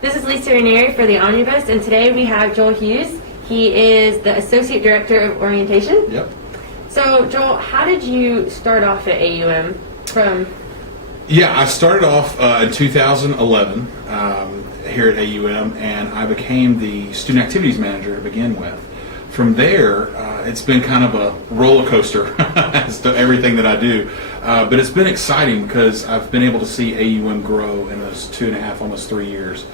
This is Lisa Ranieri for the AUMnibus, and today we have Joel Hughes. He is the Associate Director of Orientation. Yep. So, Joel, how did you start off at AUM from? Yeah, I started off in 2011 here at AUM, and I became the Student Activities Manager to begin with. From there, it's been kind of a roller coaster as to everything that I do. But it's been exciting because I've been able to see AUM grow in those 2.5, almost 3 years.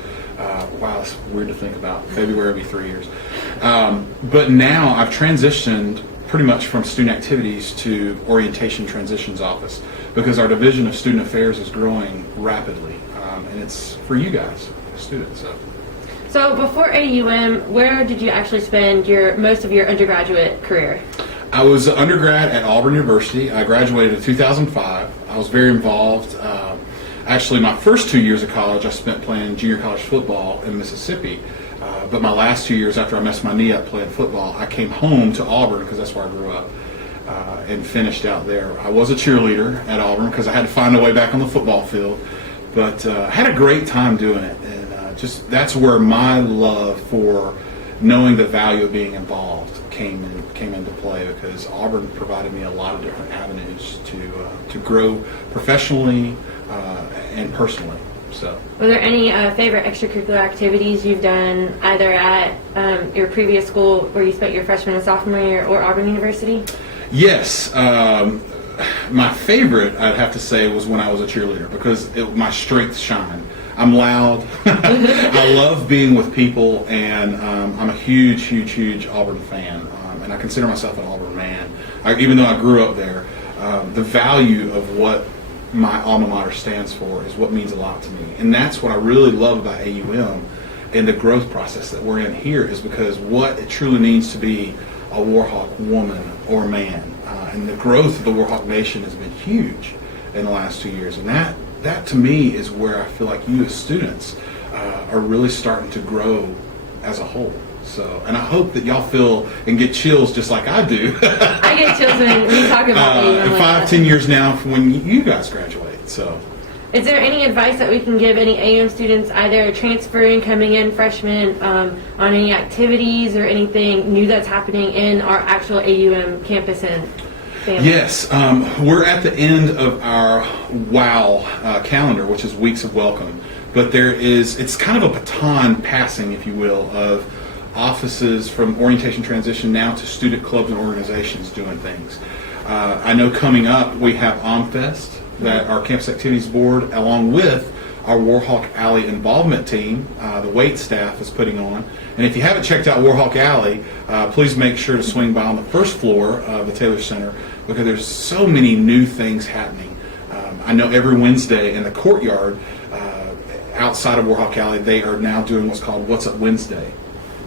Wow, it's weird to think about. February will be 3 years. But now I've transitioned pretty much from student activities to orientation transitions office because our division of student affairs is growing rapidly. And it's for you guys, the students. So before AUM, where did you actually spend most of your undergraduate career? I was an undergrad at Auburn University. I graduated in 2005. I was very involved. Actually, my first 2 years of college, I spent playing junior college football in Mississippi. But my last 2 years after I messed my knee up playing football, I came home to Auburn because that's where I grew up and finished out there. I was a cheerleader at Auburn because I had to find a way back on the football field. But I had a great time doing it. And just that's where my love for knowing the value of being involved came into play because Auburn provided me a lot of different avenues to grow professionally and personally. So, were there any favorite extracurricular activities you've done either at your previous school where you spent your freshman and sophomore year or Auburn University? Yes. My favorite, I'd have to say, was when I was a cheerleader because my strengths shine. I'm loud. I love being with people, and I'm a huge Auburn fan. And I consider myself an Auburn man. Even though I grew up there, the value of what my alma mater stands for is what means a lot to me. And that's what I really love about AUM and the growth process that we're in here is because what it truly means to be a Warhawk woman or man. And the growth of the Warhawk Nation has been huge in the last 2 years. And that to me is where I feel like you as students are really starting to grow as a whole. So, and I hope that y'all feel and get chills just like I do. I get chills when we talk about AUM. 5-10 years now from when you guys graduate. So, is there any advice that we can give any AUM students, either transferring, coming in, freshmen, on any activities or anything new that's happening in our actual AUM campus and family? Yes, we're at the end of our WOW calendar, which is Weeks of Welcome. But it's kind of a baton passing, if you will, of offices from orientation transition now to student clubs and organizations doing things. I know coming up we have AUMFest that our Campus Activities Board, along with our Warhawk Alley involvement team, the wait staff is putting on. And if you haven't checked out Warhawk Alley, please make sure to swing by on the first floor of the Taylor Center because there's so many new things happening. I know every Wednesday in the courtyard outside of Warhawk Alley, they are now doing what's called What's Up Wednesday.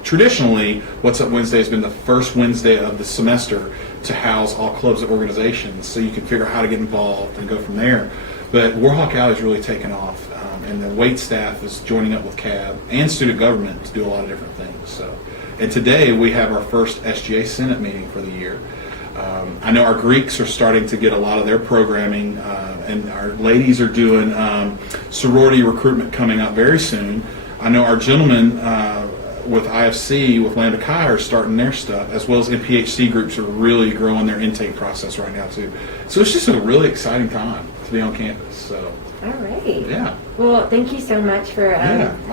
Traditionally, What's Up Wednesday has been the first Wednesday of the semester to house all clubs and organizations so you can figure out how to get involved and go from there. But Warhawk Alley is really taken off, and the wait staff is joining up with CAB and student government to do a lot of different things. So, and today we have our first SGA Senate meeting for the year. I know our Greeks are starting to get a lot of their programming, and our ladies are doing sorority recruitment coming up very soon. I know our gentlemen with IFC, with Lambda Chi, are starting their stuff, as well as NPHC groups are really growing their intake process right now too. So it's just a really exciting time to be on campus. So. All right. Yeah. Well, thank you so much for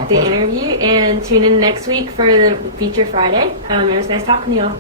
the interview, and tune in next week for the Feature Friday. It was nice talking to y'all.